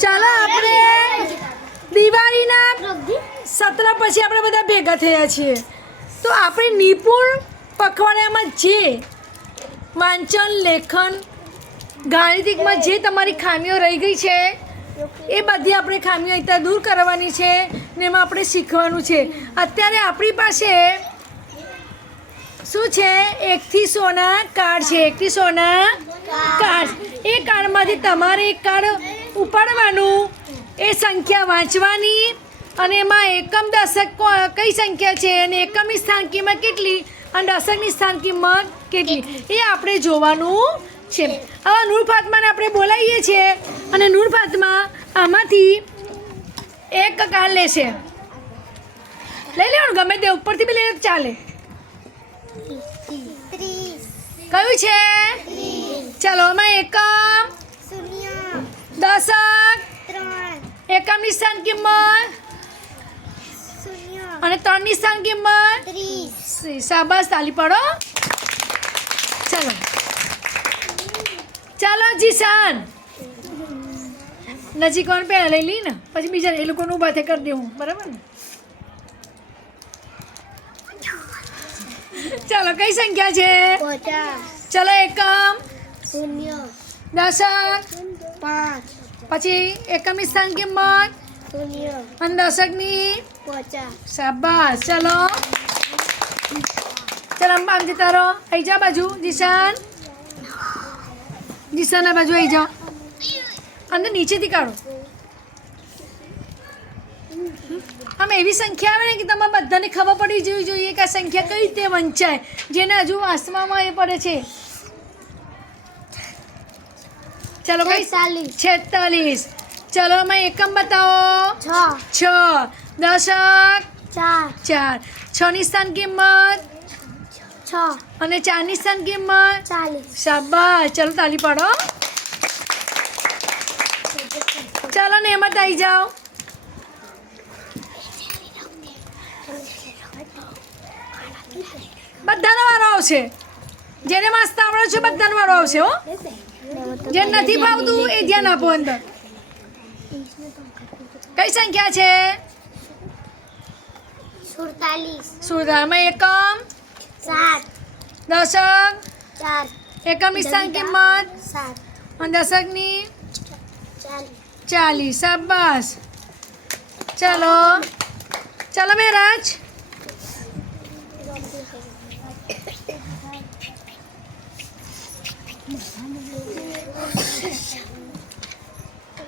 ચાલો આપણે દિવાળીના સત્ર પછી આપણે બધા ભેગા થયા છીએ, તો આપણે નિપુણ પખવાડિયામાં જે વાંચન લેખન ગાણિતિકમાં જે તમારી ખામીઓ રહી ગઈ છે એ બધી આપણે ખામીઓ અત્યારે દૂર કરવાની છે ને એમાં આપણે શીખવાનું છે. અત્યારે આપણી પાસે શું છે? 1 થી 100 ના કાર્ડ છે. 1 થી 100 ના કાર્ડ. એ કાર્ડમાંથી તમારે એક કાર્ડ ઉપાડવાનું, એ સંખ્યા વાંચવાની અને એમાં એકમ દશક કઈ સંખ્યા છે અને એકમની સ્થાન કિંમત કેટલી અને દશકની સ્થાન કિંમત કેટલી એ આપણે જોવાનું છે. હવે નૂર ફાતમાને આપણે બોલાવીએ છીએ અને નૂર ફાતમા આમાંથી એક કાર્ડ લેશે. લઈ લેવાનું, ગમે તે ઉપરથી બી લઈએ ચાલે. કયું છે? ચાલો એમાં એકમ, દશક, એકમની સ્થાન કિંમત અને 3 ની સ્થાન કિંમત. શાબાશ, તાલી પાડો. ચાલો ચાલો જીશાન નજીક કોણ પહેલા લઈ લઈ ને પછી બીજા એ લોકોનું ઊભા થઈ કરી દેવું, બરાબર ને? ચાલો કઈ સંખ્યા છે? ચલો એકમ, દશક, પછી એકમની સ્થાન કિંમત અને દશકની. શાબાશ. ચલો ચલો આમથી તારો આવી જા બાજુ. જીશાન, જીશાન આ બાજુ આવી જાઓ. અંદર નીચેથી કાઢો. આમ એવી સંખ્યા આવે ને કે તમારે બધાને ખબર પડી જવી જોઈએ કે આ સંખ્યા કઈ રીતે વંચાય, જેને હજુ વાંચવામાં એ પડે છે. ચલો ભાઈ 46. ચલો અમે એકમ બતાવો. 6. દશક 4. 6 ની સ્થાન કિંમત અને 4 ની સ્થાન કિંમત. શાબાશ. ચલો તાલી પાડો. ચાલો ને એમાં આવી જાઓ. બધાનો વારો આવશે. જેને વાંચતા આવડે છે બધાનો વારો આવશે. હો, જે નથી ફાવતું એ ધ્યાન આપો. અંદર કઈ સંખ્યા છે? 47. એકમ, 7. દશક, 4. એકમની સ્થાન કિંમત 7 અને દશકની 40. શાબાશ. ચલો ચલો મેરાજ.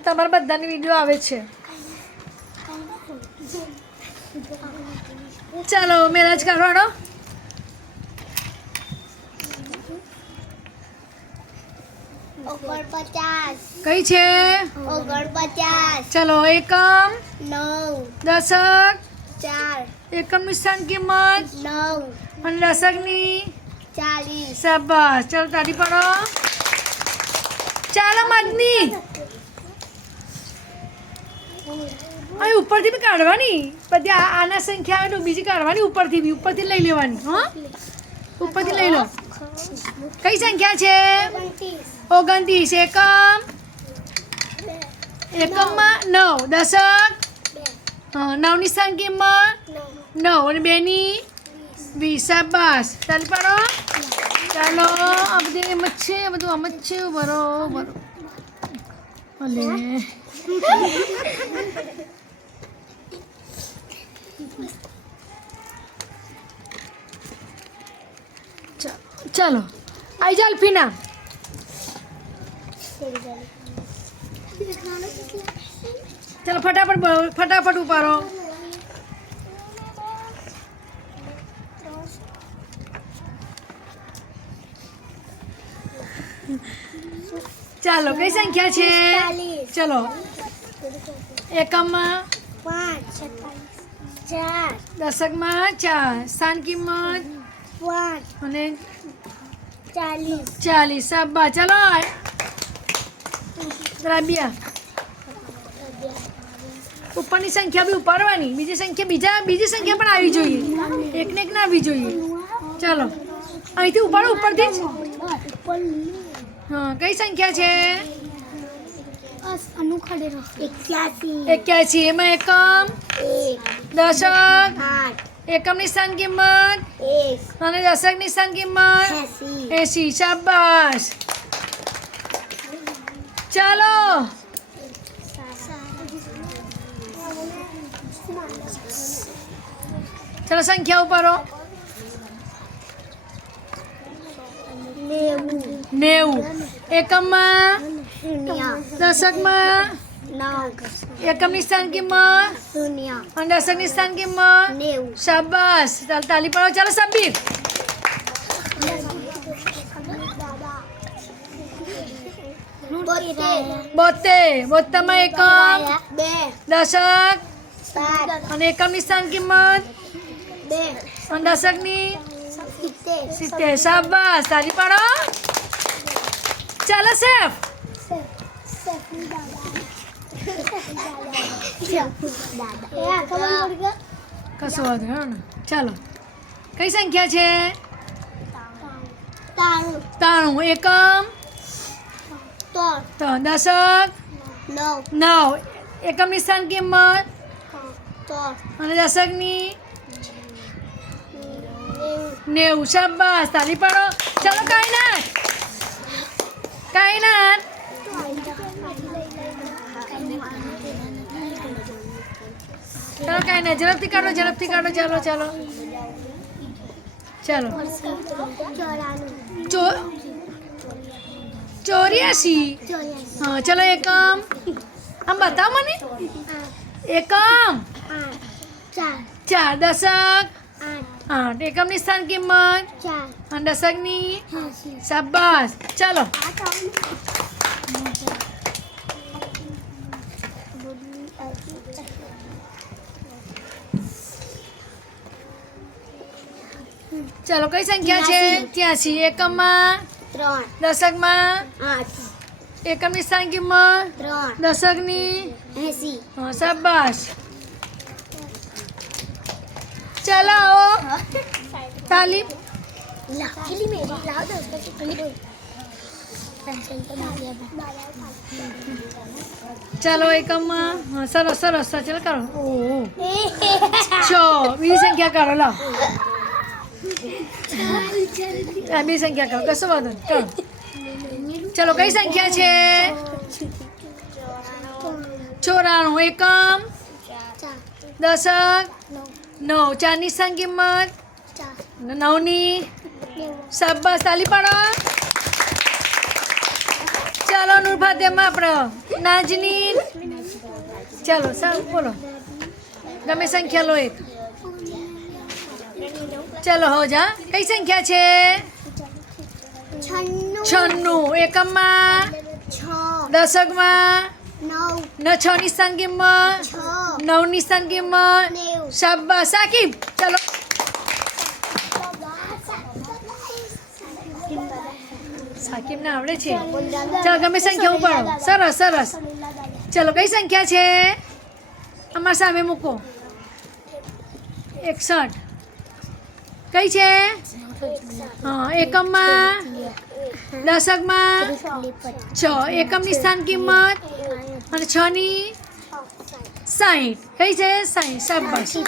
તમારા બધાની વિડીયો આવે છે. ચાલો મેરાજ કરવાનો. કઈ છે? 49. ચલો એકમ, 9. દશક, 4. એકમની સ્થાન કિંમત 9. અને દશકની 40. શાબાશ. ચલો તાળી પાડો. ચાલો મદની અહીં ઉપરથી બી કાઢવાની. બધી આના સંખ્યા આવે તો બીજી કાઢવાની ઉપરથી બી. ઉપરથી લઈ લેવાની. હા, ઉપરથી લઈ લો. કઈ સંખ્યા છે? 29. એકમ, એકમમાં 9. દશક, 9 ની સ્થાન કિંમત 9 અને 2 ની 20. શાબાશ. ચાલી પાડો. ચાલો આ બધું એમ જ છે, બધું આમ જ છે. બરોબર. ભલે ચાલો આવી જા અલ્ફીના. ચાલો ફટાફટ ઉપાડો. ચાલો કઈ સંખ્યા છે? ચલો એકમમાં 5. 4. દશકમાં 4. સ્થાન કિંમત 5. અને 40. શાબાશ. ચાલો રાબિયા ઉપરની સંખ્યા બી ઉપાડવાની. બીજી સંખ્યા પણ આવી જોઈએ. એકને એક ના આવી જોઈએ. ચાલો અહીંથી ઉપાડો, ઉપરથી જ. હા કઈ સંખ્યા છે? 81 એમાં એકમ દશક એકમની સ્થાન કિંમત અને દશકની સ્થાન કિંમત 80 શાબાશ ચાલો ચલો સંખ્યા ઉપરો 90 એકમમાં દશકમાં એકમની સ્થાન કિંમત અને દશકની સ્થાન કિંમત શાબાશ ચાલ તાલી પાડો ચાલો સબ્બીર બોતેરમાં એકમ દશક અને એકમની સ્થાન કિંમત અને દશકની 70 શાબાશ તાલી પાડો ચાલો સેફ કશો વાંધો નહીં ને ચાલો કઈ સંખ્યા છે 93 એકમ દશક 9 એકમની સ્થાન કિંમત અને દશકની 90 શાબાશ તાલી પાડો ચાલો કાયનાત ચાલો કાયનાત ઝડપથી કાઢો ચાલો ચાલો 84 હા ચલો એકમ આમ બતાવો મને એકમ 4 દશક 8 એકમની સ્થાન કિંમત અને દશકની શાબાશ ચાલો ચાલો કઈ સંખ્યા છે 83 એકમમાં દશકમાં એકમની સ્થાન કિંમત દશકની હા શાબાશ ચાલો આવો તાલીમ ચાલો એકમમાં હા સરસ ચાલો કરો ઓહો 6 બીજી સંખ્યા કરો લો બીજી સંખ્યા કરો કશો વાંધો નહીં કરો ચલો કઈ સંખ્યા છે 94 એકમ દશક 9 ચારની સ્થાન કિંમત 9ની શાબાશ તાલી પાડો ચાલો નૂર ફાતેમા આપણો નાજનીન ચાલો સારું બોલો ગમે સંખ્યા લો એક ચાલો હો જા કઈ સંખ્યા છે 96 એકમમાં દશકમાં 6ની સ્થાન કિંમત 9ની સ્થાન કિંમત શાબાશ સાકિબ ચાલો સાકિબને આવડે છે ચાલો ગમે સંખ્યા ઉપાડો સરસ ચાલો કઈ સંખ્યા છે અમારા સામે મૂકો 61 કઈ છે હા એકમમાં દશકમાં 6 એકમની સ્થાન કિંમત અને 6ની 60 કઈ છે 60 શાબાશ